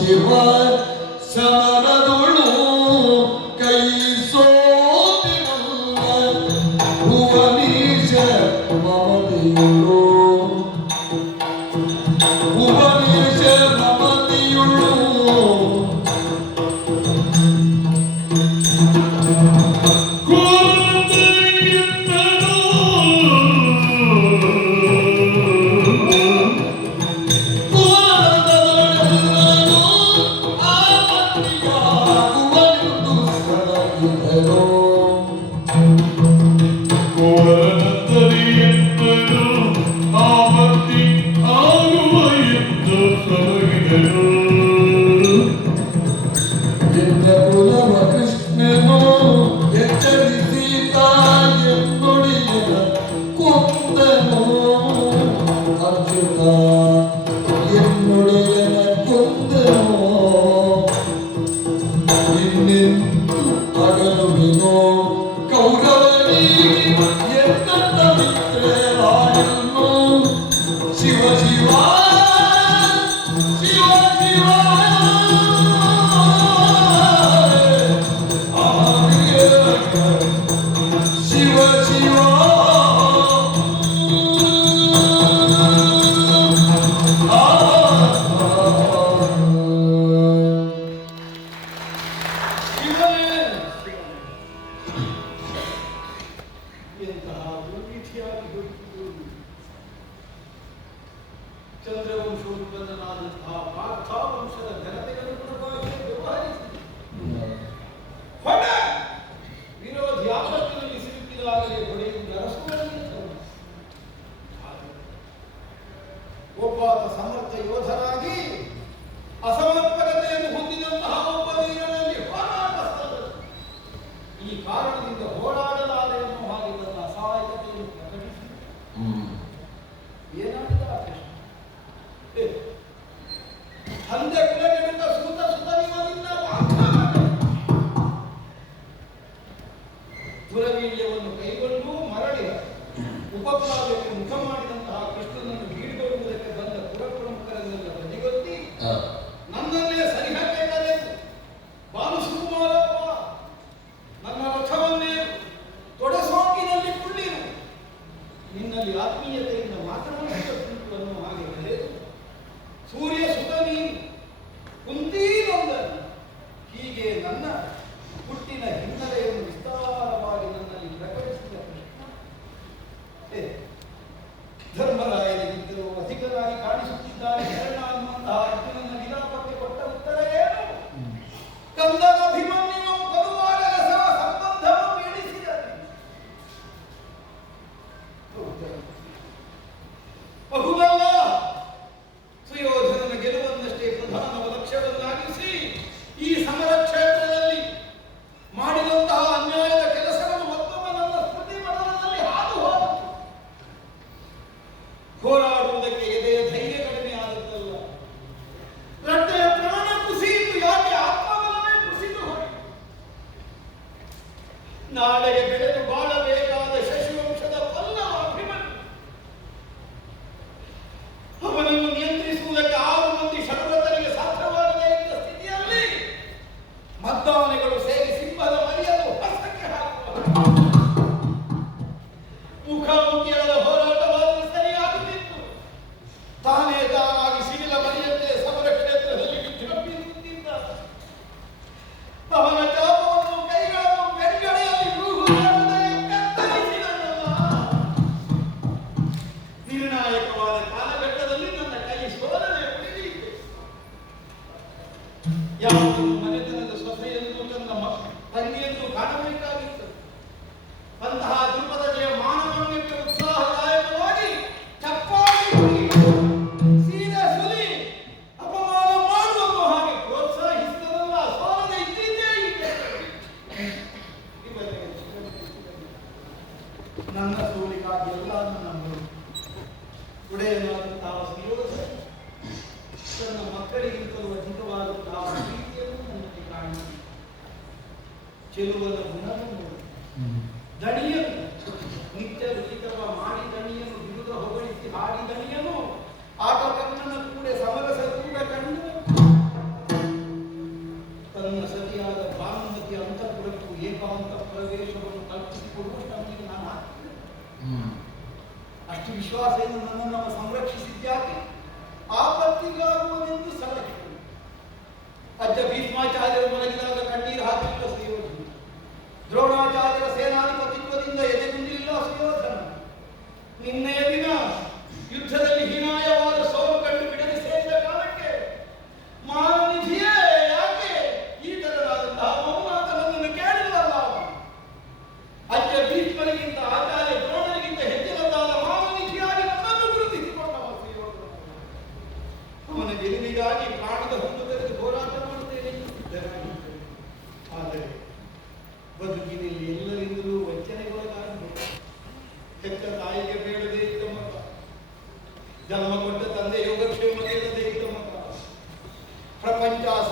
ಶಿವ ಸಮರದುಳು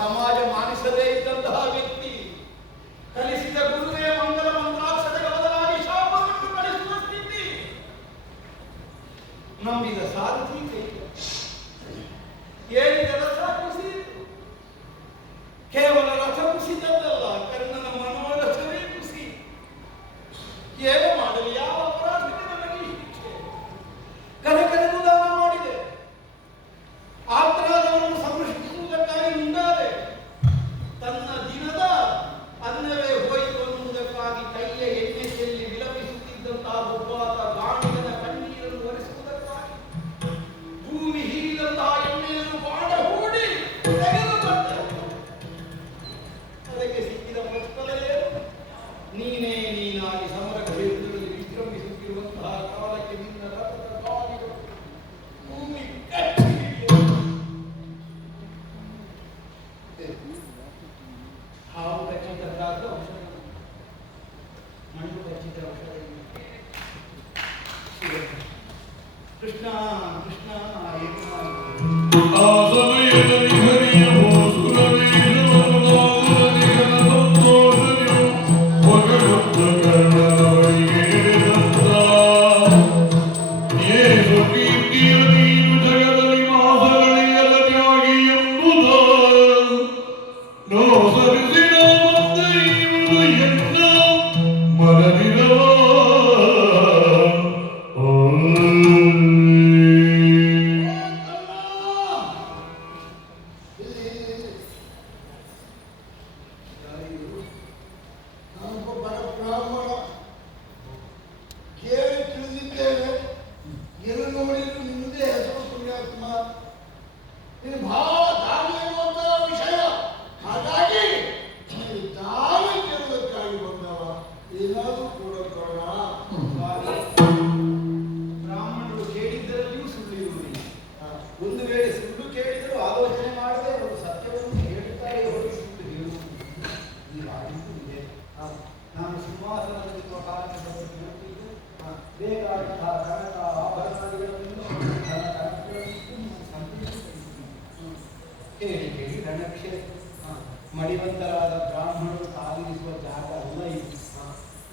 ಸಮಾಜ ಮಾನಿಸದೇ ಇದ್ದಂತಹ ವ್ಯಕ್ತಿ ಕಲಿಸಿದ ಗುರುವೇ ಮಂಗಲ ಮಂತ್ರಾಕ್ಷರ ಬದಲಾಗಿ ಶಾಪವನ್ನು ಕಳಿಸುವ ಸ್ಥಿತಿ ನಂಬಿದ ಸಾರಥಿ ಏನಿದೆ ರಥ ಕುಸಿಯಿತು ಕೇವಲ ರಥ ಕುಸಿತದ್ದಲ್ಲ ಕರ್ಣನ ಮನೋರಥವೇ ಕುಸಿ ಕೇವಲ Krishna, Krishna, Hare Oh. ನಾನು ಸಿಂಹಾಸನದಲ್ಲಿರುವ ಕಾರಣದ ನಂಬಿಕೆ ಬೇಕಾದಂತಹ ಕನಕ ಹೇಳಿ ಹೇಳಿ ರಣಕ್ಷೇತ್ರ ಮಡಿವಂತರಾದ ಬ್ರಾಹ್ಮಣರು ಸಾಧಿಸುವ ಜಾಗ ಅಲ್ಲ ಇದು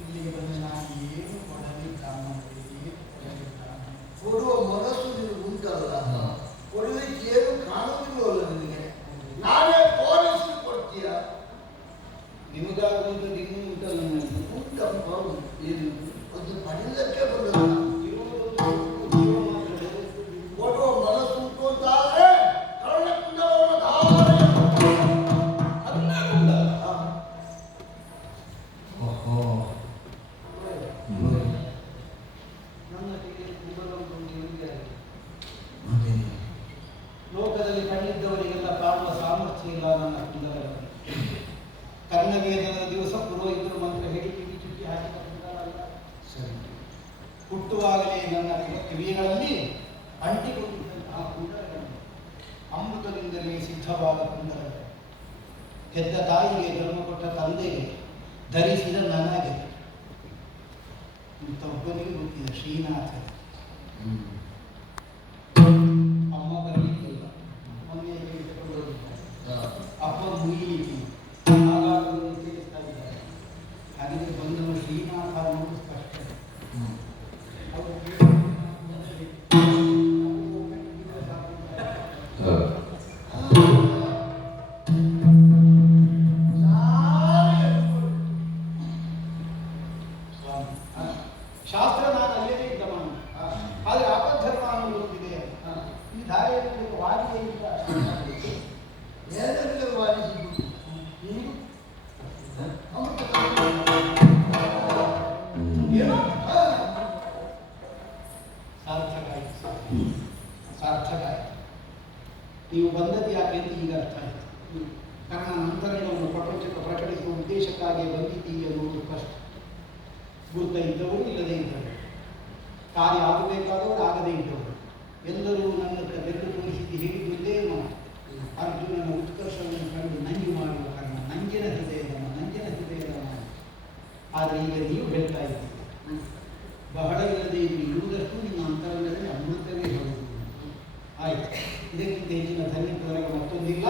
ಇಲ್ಲಿಗೆ ಬಂದು ನಾನು ಏನು ಕೊಡಲಿ ಬ್ರಾಹ್ಮಣರಿಗೆ ಏನು ಕೊಡಲಿ ಬ್ರಾಹ್ಮಣ ಕೊಡುವ ಮನಸ್ಸು ಉಂಟಲ್ಲ ನನ್ನ ಕುಂದಲ ಕರ್ಣವೇದನದ ದಿವಸ ಪುರೋಹಿತರು ಮಂತ್ರ ಹೇಳಿ ಕಿವಿ ಚುಟ್ಟಿ ಹಾಕಿಕೊಂಡಿದ್ದಾರಲ್ಲ ಸರಿ. ಹುಟ್ಟುವಾಗಲೇ ನನ್ನ ಕಿವಿಗಳಲ್ಲಿ ಅಂಟಿಕೊಂಡಿದ್ದ ಆ ಕುಂಡಲಗಳನ್ನು ಅಮೃತದಿಂದಲೇ ಸಿದ್ಧವಾದ ಕುಂಡಲಗಳು ಹೆದ್ದ ತಾಯಿಗೆ ಜನ್ಮ ಕೊಟ್ಟ ತಂದೆಗೆ ಧರಿಸಿದ ನನಗೆ. ಮತ್ತೊಬ್ಬನಿಗೆ ಗೊತ್ತಿದೆ ಶ್ರೀನಾಥ ಇದ್ದವರು ಇಲ್ಲದೇ ಇದ್ದವರು ಕಾರ್ಯ ಆಗಬೇಕಾದವರು ಆಗದೇ ಇದ್ದವರು. ಎಲ್ಲರೂ ನನ್ನ ಬೆನ್ನು ತೋರಿಸಿದ್ದು ಹೇಗಿದ್ದೇ ಅರ್ಜುನನ ಉತ್ಕರ್ಷವನ್ನು ಕಂಡು ನಂಜು ಮಾಡುವ ಕಾರಣ ನಂಜಿನ ಹೃದಯದ ನಂಜಿನ ಹೃದಯದ ಆದರೆ ಈಗ ನೀವು ಹೇಳ್ತಾ ಇದ್ದೀರಿ. ಬಹಳ ಇಲ್ಲದೆ ಇರುವುದಷ್ಟು ನಿಮ್ಮ ಅಂತರಂಗದಲ್ಲಿ ಅಮೃತವೇ ಹೇಳುವುದು ಆಯ್ತು. ಇದಕ್ಕಿಂತ ಹೆಚ್ಚಿನ ಧನ್ಯವಾದಗಳು ಮತ್ತೊಂದಿಲ್ಲ.